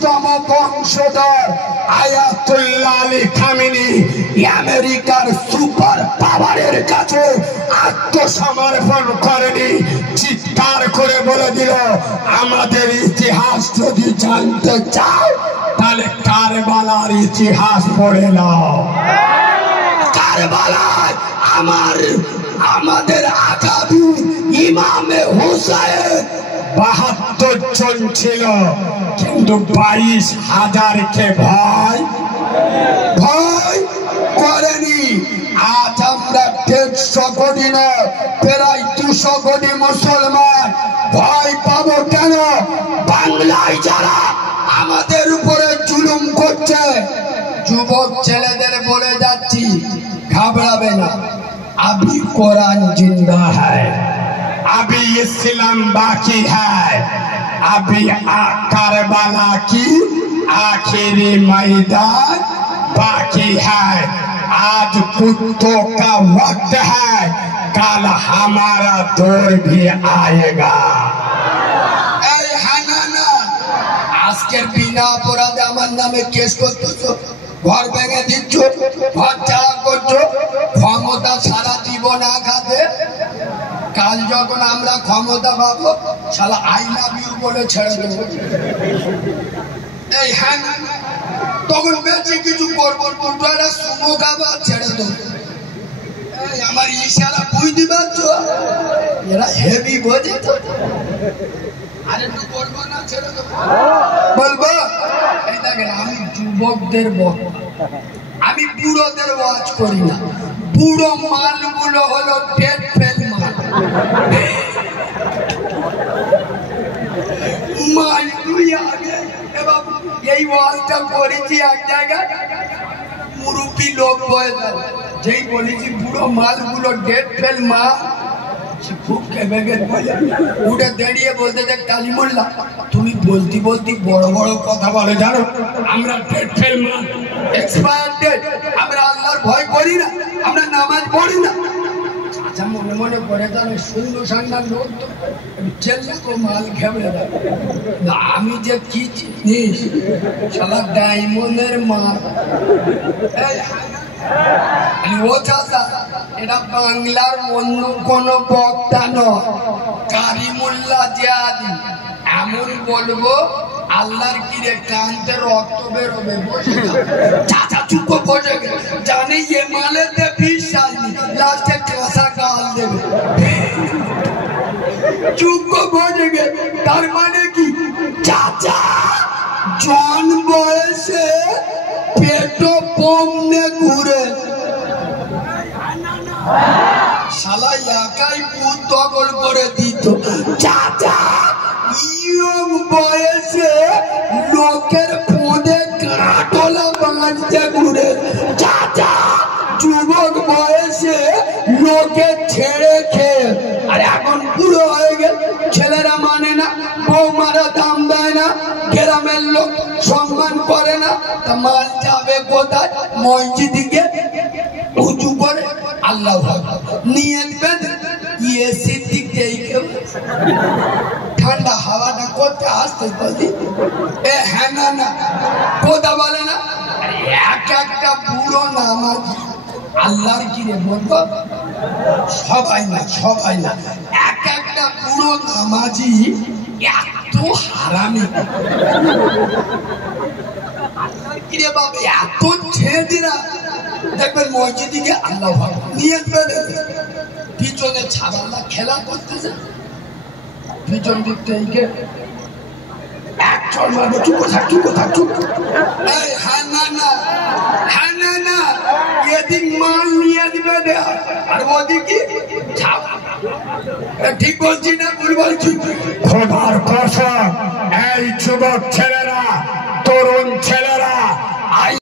25তম বংশধর Ayatollah Ali Khamenei আমেরিকার super পাওয়ারের কাছে আত্মসমর্পণ করেনি, চিৎকার করে বলে দিল, আমাদের ইতিহাস যদি জানতে চাও তাহলে কারবালার ইতিহাস পড়ে নাও। কারবালায় আমাদের আগামী ইমামে হুসাইন 72 জন ছিল, কিন্তু 22,000কে ভয় করেনি। আজ আমরা 150 কোটি না, প্রায় 200 কোটি মুসলমান ভয় পাবো কেন? বাংলায় যারা আমাদের উপরে জুলুম করছে, যুবক ছেলেদের বলে যাচ্ছি, ঘাবড়াবে না, अभी कुरान जिंदा है, अभी इस्लाम बाकी है, अभी करबला की आखिरी मैदान बाकी है। आज कुत्तों का वक्त है, कल हमारा दौर भी आएगा। আজকের বিনা অপরাধে আমার নামে কেস করতেছো, ঘর ভেঙে দিচ্ছ, ঘর ছাড়া করছো, ক্ষমতা সারা জীবন আঘাতে, কাল যখন আমরা ক্ষমতা পাবো শালা আই লাভ ইউ বলে ছেড়ে দেবো। এই হ্যাঁ, তখন বেঁচে কিছু করবো, দুটো একটা সুমো খাবো ছেড়ে দেবো। আমার ইশারা বুঝতে পারছো? এরা হেভি বোঝে তো, আর একটু বলবো না, ছেড়ে দেবো বলবো। এই দেখেন, আমি যুবকদের বক্তা, আমি বুড়োদের ওয়াজ করি না। বুড়ো মালগুলো হলো ডেড ফেল মাল। তুই আগে এই ওয়াজটা করেছি এক জায়গায়, মুরুব্বি লোক বয়ে যাবে, যেই বলেছি বুড়ো মালগুলো ডেড ফেল মাল, খুব কেঁপে উঠে দাঁড়িয়ে বলতে যে কালিমুল্লাহ, তুমি বলতে বলতে বড় বড় কথা বলে, জানো আমরা ডেড ফেল মাল, এক্সপায়ার ডেট, আমরা আল্লাহর ভয় করি না, আমরা নামাজ পড়ি না। আচ্ছা, মনে মনে করে জানো সুন্দর সান্নার লোক তো চেল্লা তো মাল ঘেবড়ে দেয়। আমি যে কি জিনিস, শালা ডায়মন্ডের মাল। ও চাচা, এটা বাংলার অন্য কোন বক্তা নয়, কারিমুল্লাহ জিয়াদি। এমন বলবো আল্লাহর কিরে কানতে রক্ত বেরোবে। চাচা চুপ বসে গেছে, জানি এ মালেতে বিশ্বাস নেই, লাস্টে কাঁচা গাল দেবে। চুপ বসে গেছে, তার মানে কি চাচা জন বয়সে পেটো পমনে ঘুরে, শালা একাই পুত দখল করে দিত। চাচা ইয়ং বয়সে লোকের পদে কাঁটলা বাঁধতে ঘুরে। চাচা যুবক বয়সে লোকে ছেড়ে খেয়ে, আর এখন পুরো হয়ে গেল, ছেলেরা মানে না, বৌমারা দাম দেয় না, গ্রামের লোক সম্মান করে না, তা মাল যাবে কোথায়? মসজিদে উঁচু করে আল্লাহ নিয়ে এসির দিক দিয়ে ঠান্ডা হাওয়াটা করতে আসতে বলি। এ হ্যাঁ না কথা বলে না, এক একটা বুড়ো নামাজ আল্লাহর কিরে বলবো, সবাই না, এক একটা বুড়ো নামাজি এত হারামি, আল্লাহর কিরে বাবা এত ছেড়েরা দেখবেন মসজিদে আল্লাহ নিয়ে পিছনে ছাড়াল্লা খেলা করতেছে, পিছন দিক থেকে এক চড় মারবো, চুপ থাক। হ্যাঁ না এদিক মাল নিয়ে দিবে আর ওদিকে ঠিক বলছি না, ভুল বলছি? খোদার কসম, এই যুবক ছেলেরা, তরুণ ছেলে